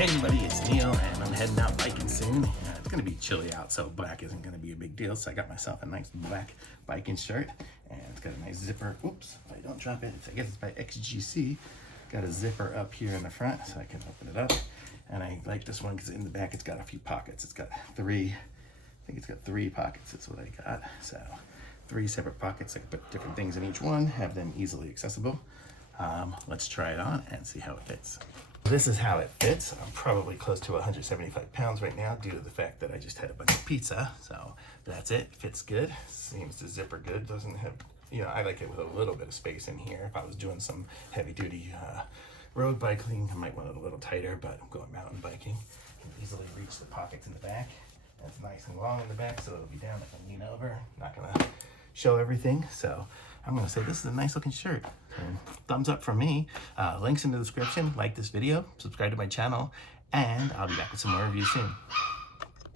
Hey everybody, it's Neil and I'm heading out biking soon. It's gonna be chilly out, so black isn't gonna be a big deal. So I got myself a nice black biking shirt and it's got a nice zipper. Oops, if I don't drop it, I guess it's by XGC. Got a zipper up here in the front so I can open it up. And I like this one because in the back it's got a few pockets. It's got three, I think it's got 3 pockets, that's what I got. So 3 separate pockets. I can put different things in each one, have them easily accessible. Let's try it on and see how it fits. This is how it fits. I'm probably close to 175 pounds right now due to the fact that I just had a bunch of pizza. So that's it. Fits good. Seems to zipper good. Doesn't have, you know, I like it with a little bit of space in here. If I was doing some heavy duty road biking, I might want it a little tighter, but I'm going mountain biking. I can easily reach the pockets in the back. And it's nice and long in the back, so it'll be down if I lean over. Not gonna show everything. So I'm gonna say this is a nice looking shirt. So, thumbs up from me. Links in the description. Like this video, subscribe to my channel, and I'll be back with some more reviews soon.